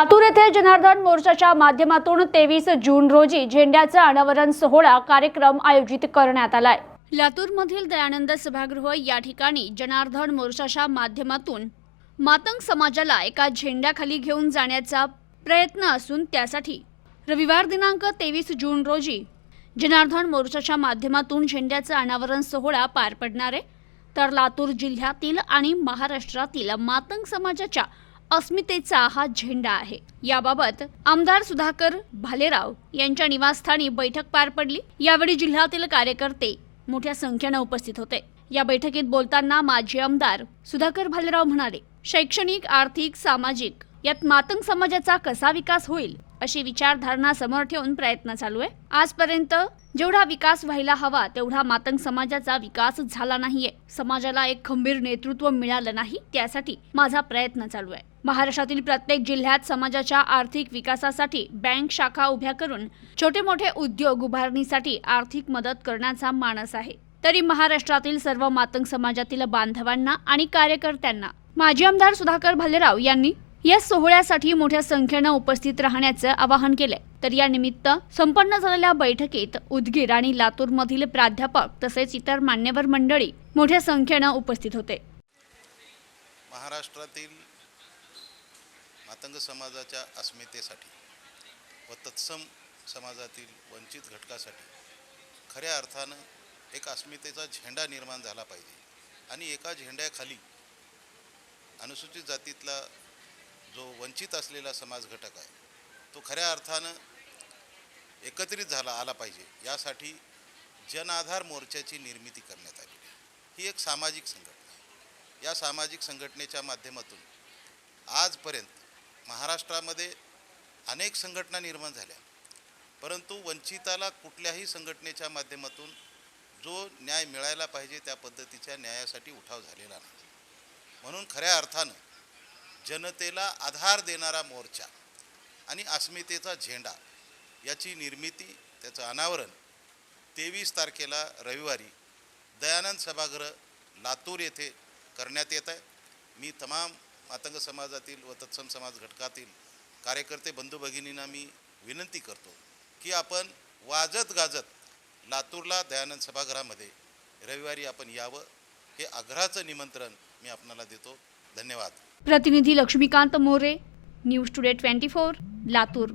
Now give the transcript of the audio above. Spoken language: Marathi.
लातूर येथे जनार्दन मोर्चाच्या माध्यमातून तेवीस जून रोजी झेंड्याचा अनावरण सोहळा कार्यक्रम आयोजित करण्यात आलाय. लातूरमधील दयानंद सभागृह या ठिकाणी जनार्दन मोर्चाच्या माध्यमातून मातंग समाजाला एका झेंड्याखाली घेऊन जाण्याचा प्रयत्न असून त्यासाठी रविवार दिनांक तेवीस जून रोजी जनार्दन मोर्चाच्या माध्यमातून झेंड्याचा अनावरण सोहळा पार पडणार आहे. तर लातूर जिल्ह्यातील आणि महाराष्ट्रातील मातंग समाजाच्या अस्मितेचा हा झेंडा आहे. याबाबत आमदार सुधाकर भालेराव यांच्या निवासस्थानी बैठक पार पडली. यावेळी जिल्ह्यातील कार्यकर्ते मोठ्या संख्येनं उपस्थित होते. या बैठकीत बोलताना माजी आमदार सुधाकर भालेराव म्हणाले शैक्षणिक आर्थिक सामाजिक यात मातंग समाजाचा कसा विकास होईल अशी विचारधारणा समोर ठेवून प्रयत्न चालू आहे. आजपर्यंत जेवढा विकास व्हायला हवा तेवढा मातंग समाजाचा विकास झाला नाहीये. समाजाला एक खंबीर नेतृत्व मिळालं नाही त्यासाठी माझा प्रयत्न चालू आहे. महाराष्ट्रातील प्रत्येक जिल्ह्यात समाजाच्या आर्थिक विकासासाठी बँक शाखा उभ्या करून छोटे मोठे उद्योग उभारणीसाठी आर्थिक मदत करण्याचा मानस आहे. तरी महाराष्ट्रातील सर्व मातंग समाजातील बांधवांना आणि कार्यकर्त्यांना माजी आमदार सुधाकर भालेराव यांनी या सोहळ्यासाठी मोठ्या संख्येनं उपस्थित राहण्याचं आवाहन केलंय. तर या निमित्त संपन्न झालेल्या बैठकीत उदगीर आणि लातूरमधील प्राध्यापक तसेच इतर मान्यवर मंडळी मोठ्या संख्येनं उपस्थित होते. महाराष्ट्रातील मातंग समाजाच्या अस्मितेसाठी व तत्सम समाजातील वंचित घटकासाठी खऱ्या अर्थानं एक अस्मितेचा झेंडा निर्माण झाला पाहिजे. आणि एका झेंड्याखाली अनुसूचित जातीतला जो वंचित असलेला समाज घटक आहे तो खऱ्या अर्थानं एकत्रित झाला आला पाहिजे. यासाठी जन आधार मोर्चाची निर्मिती करण्यात आली. ही एक सामाजिक संघटना आहे. या सामाजिक संघटनेच्या माध्यमातून आजपर्यंत महाराष्ट्रामध्ये अनेक संघटना निर्माण झाल्या. परंतु वंचिताला कुठल्याही संघटनेच्या माध्यमातून जो न्याय मिळायला पाहिजे त्या पद्धतीच्या न्यायासाठी उठाव झालेला नाही. म्हणून खऱ्या अर्थानं जनतेला आधार देणारा मोर्चा आणि अस्मितेचा झेंडा याची निर्मिती त्याचं अनावरण तेवीस तारखेला रविवारी दयानंद सभागृह लातूर येथे करण्यात येत आहे. मी तमाम मातंग समाजातील व तत्सम समाज घटकातील कार्यकर्ते बंधू भगिनींना मी विनंती करतो की आपण वाजत गाजत लातूरला दयानंद सभागृहामध्ये रविवारी आपण यावं हे आग्रहाचं निमंत्रण मी आपणाला देतो. धन्यवाद. प्रतिनिधी Laxmikant More news today twenty four Latur.